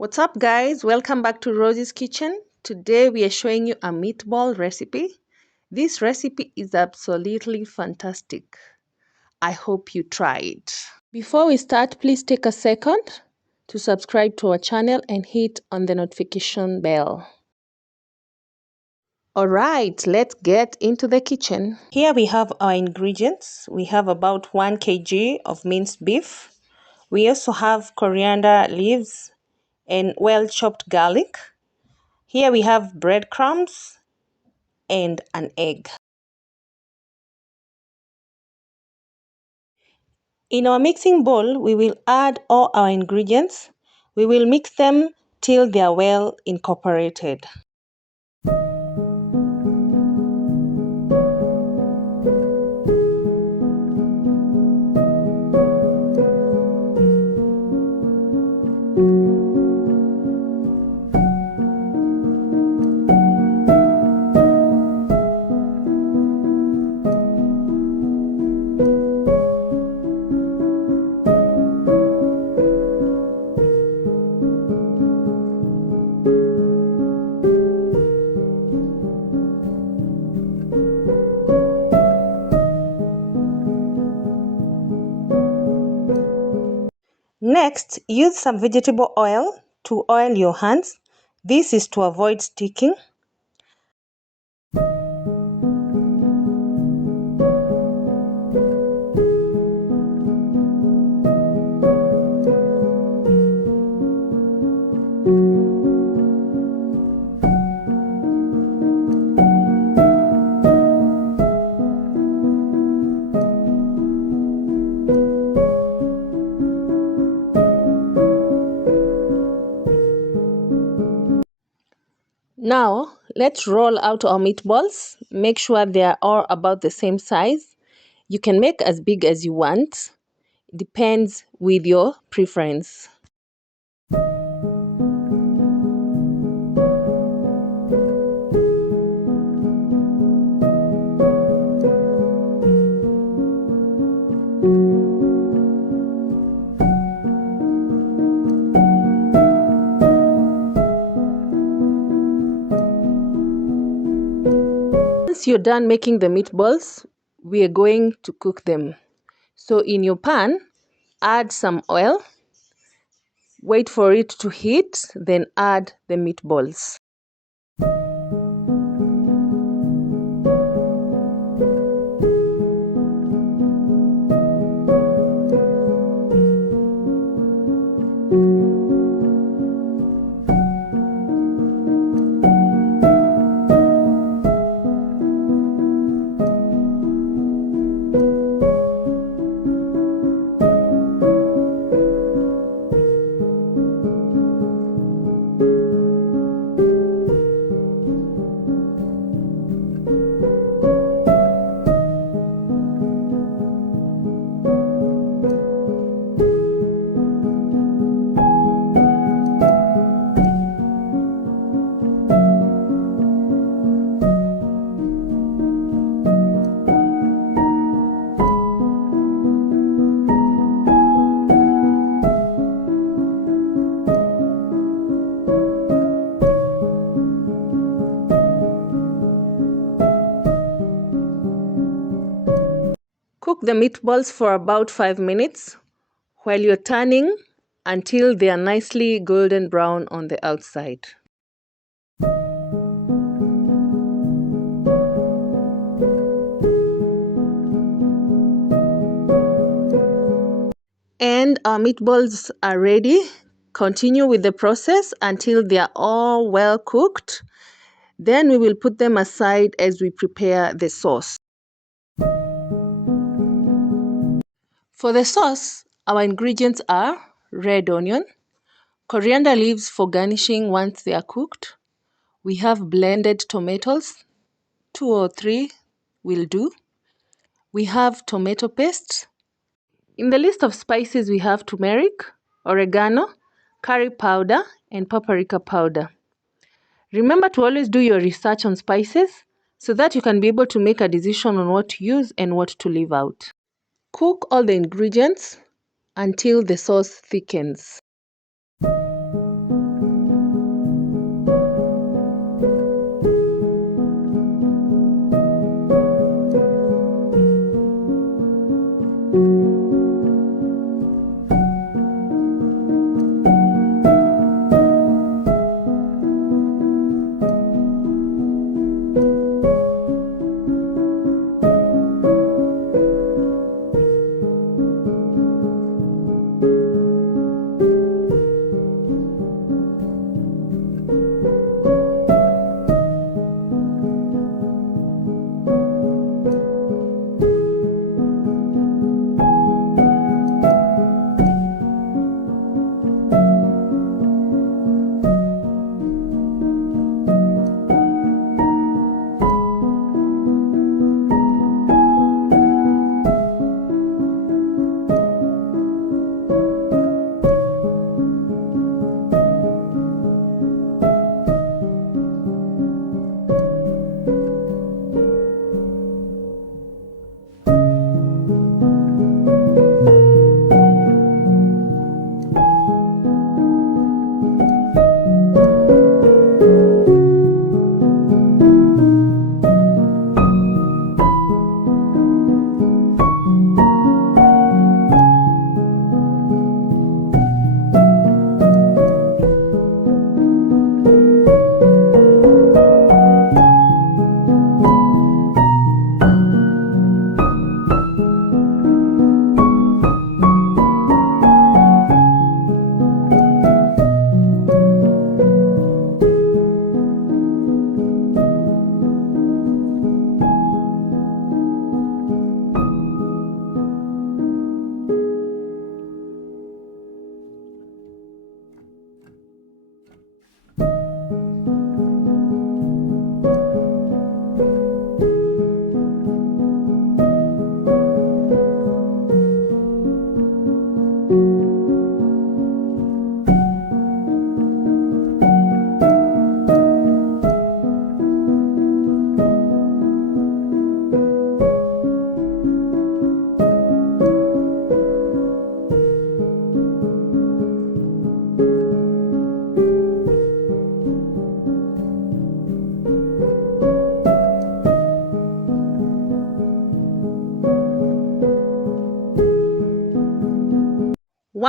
What's up, guys? Welcome back to Rosie's Kitchen. Today we are showing you a meatball recipe. This recipe is absolutely fantastic. I hope you try it. Before we start, please take a second to subscribe to our channel and hit on the notification bell. Alright, let's get into the kitchen. Here we have our ingredients. We have about 1 kg of minced beef. We also have coriander leaves and well-chopped garlic. Here we have breadcrumbs and an egg. In our mixing bowl, we will add all our ingredients. We will mix them till they are well incorporated. Next, use some vegetable oil to oil your hands. This is to avoid sticking. Now, let's roll out our meatballs. Make sure they are all about the same size. You can make as big as you want. Depends with your preference. Once you're done making the meatballs, we are going to cook them. So in your pan, add some oil, wait for it to heat, then add the meatballs. Cook the meatballs for about 5 minutes while you're turning until they are nicely golden brown on the outside. And our meatballs are ready. Continue with the process until they are all well cooked. Then we will put them aside as we prepare the sauce. For the sauce, our ingredients are red onion, coriander leaves for garnishing once they are cooked. We have blended tomatoes, 2 or 3 will do. We have tomato paste. In the list of spices, we have turmeric, oregano, curry powder, and paprika powder. Remember to always do your research on spices so that you can be able to make a decision on what to use and what to leave out. Cook all the ingredients until the sauce thickens.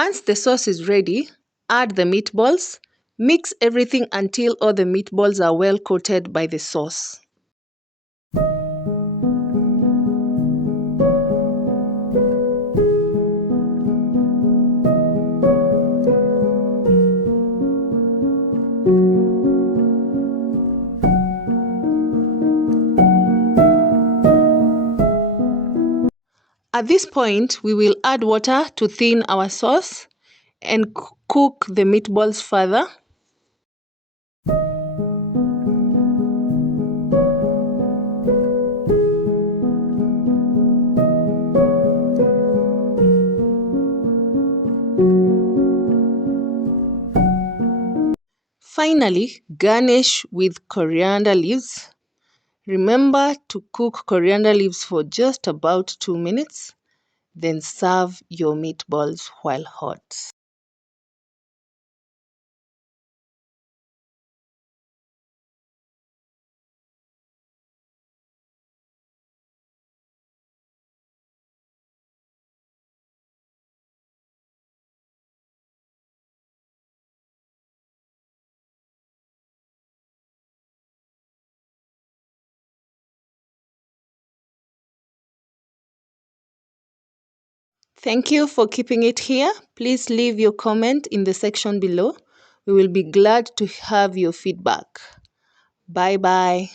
Once the sauce is ready, add the meatballs. Mix everything until all the meatballs are well coated by the sauce. At this point, we will add water to thin our sauce and cook the meatballs further. Finally, garnish with coriander leaves. Remember to cook coriander leaves for just about 2 minutes, then serve your meatballs while hot. Thank you for keeping it here. Please leave your comment in the section below. We will be glad to have your feedback. Bye bye.